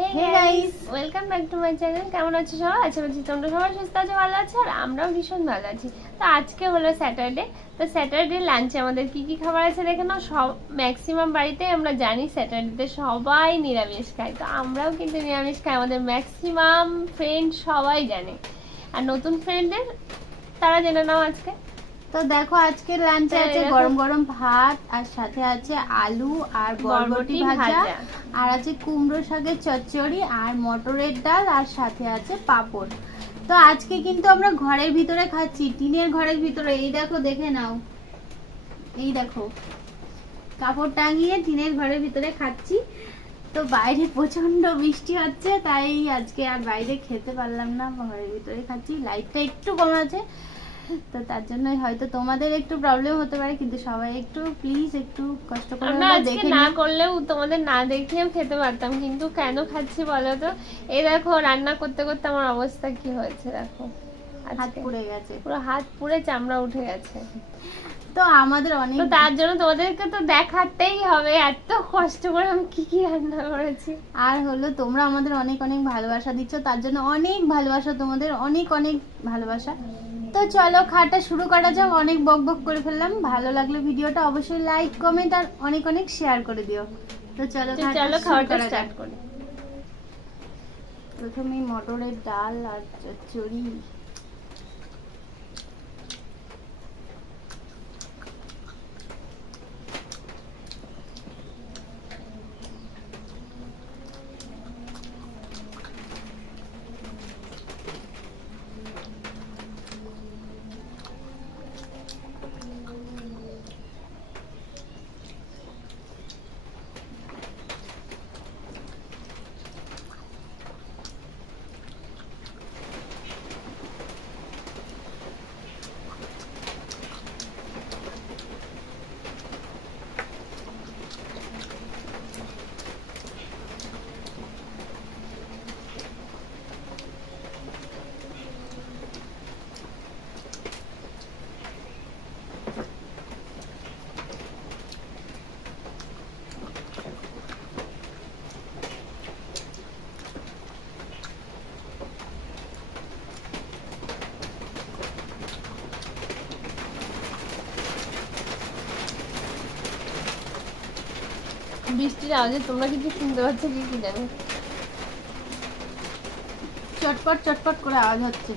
Hey guys, welcome back to my channel. কেমন আছো সবাই? আশা করছি তোমরা সবাই সুস্থ আছো, ভালো আছো, আর আমরাও ভীষণ ভালো আছি। তো আজকে হলো স্যাটারডে। তো স্যাটারডে লাঞ্চে আমাদের কি কি খাবার আছে দেখে নাও। সব ম্যাক্সিমাম বাড়িতে আমরা জানি স্যাটারডেতে সবাই নিরামিষ খায়, তো আমরাও কিন্তু নিরামিষ খাই। আমাদের ম্যাক্সিমাম ফ্রেন্ড সবাই জানে, আর নতুন ফ্রেন্ডদের তারা জেনে নাও আজকে। তো দেখো আজকে লাঞ্চে আছে গরম গরম ভাত, আর সাথে আছে আলু আর বরবটি ভাজা, আর আছে কুমড়ো শাকের চচ্চড়ি, আর মটরের ডাল, আর সাথে আছে পাঁপড়। তো আজকে কিন্তু আমরা ঘরের ভিতরে খাচ্ছি, টিনের ঘরের ভিতরে। এই দেখো, দেখে নাও, এই দেখো কাপড় টাঙিয়ে টিনের ঘরের ভিতরে খাচ্ছি। তো বাইরে প্রচন্ড বৃষ্টি হচ্ছে, তাই আজকে আর বাইরে খেতে পারলাম না, ঘরের ভিতরে খাচ্ছি। লাইটটা একটু কম আছে, তো তার জন্যই হয়তো তোমাদের একটু প্রবলেম হতে পারে, কিন্তু সবাই একটু প্লিজ একটু কষ্ট করে আমরা আজকে না করলেও তোমাদের না দেখিয়েও খেতে পারতাম, কিন্তু কেন খাচ্ছি বলো তো? এই দেখো রান্না করতে করতে আমার অবস্থা কি হয়েছে দেখো, হাত পুড়ে গেছে, পুরো হাত পুড়ে চামড়া উঠে গেছে। তো আমাদের অনেক, তো তার জন্য তোমাদেরকে তো দেখাতেই হবে এত কষ্ট করে আমি কি কি রান্না করেছি। আর হলো তোমরা আমাদের অনেক অনেক ভালোবাসা দিচ্ছ, তার জন্য অনেক ভালোবাসা, তোমাদের অনেক অনেক ভালোবাসা। তো চলো খাওয়াটা শুরু করা যাক। অনেক বক বক করে ফেললাম। ভালো লাগলো ভিডিওটা অবশ্যই লাইক কমেন্ট আর অনেক অনেক শেয়ার করে দিও। তো চলো খাওয়াটা স্টার্ট করি। প্রথমে মটরের ডাল আর চচ্চড়ি। বৃষ্টির আওয়াজে তোমরা কিছু শুনতে পাচ্ছ কি কি জানি, চটপট চটপট করে আওয়াজ হচ্ছে।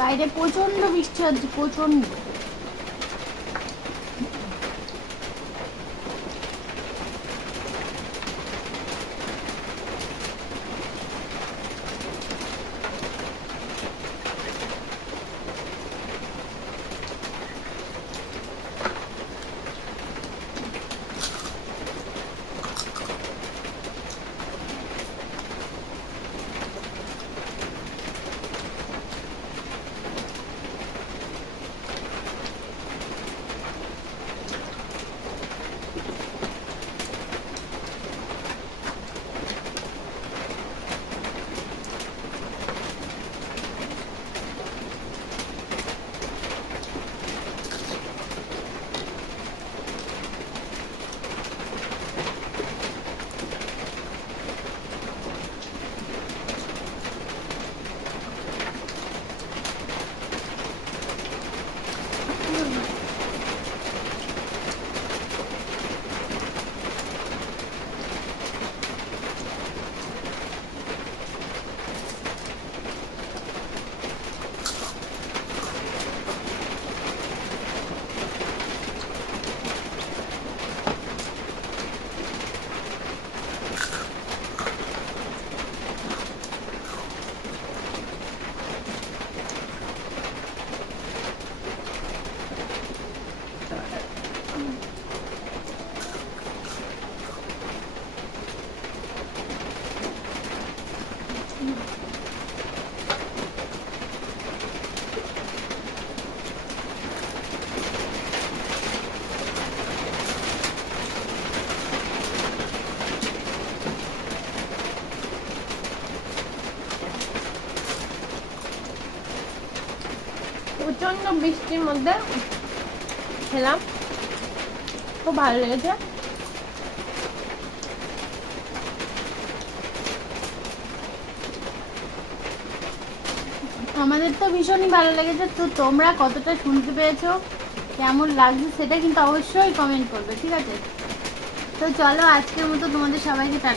বাইরে প্রচন্ড বৃষ্টি হচ্ছে, প্রচন্ড। প্রচন্ড বৃষ্টির মধ্যে খেলাম, খুব ভালো লেগেছে। আমাদের তো ভীষণই ভালো লেগেছে। তো তোমরা কতটা শুনতে পেয়েছো, কেমন লাগছে সেটা কিন্তু অবশ্যই কমেন্ট করবে, ঠিক আছে? তো চলো আজকের মতো তোমাদের সবাইকে টাটা।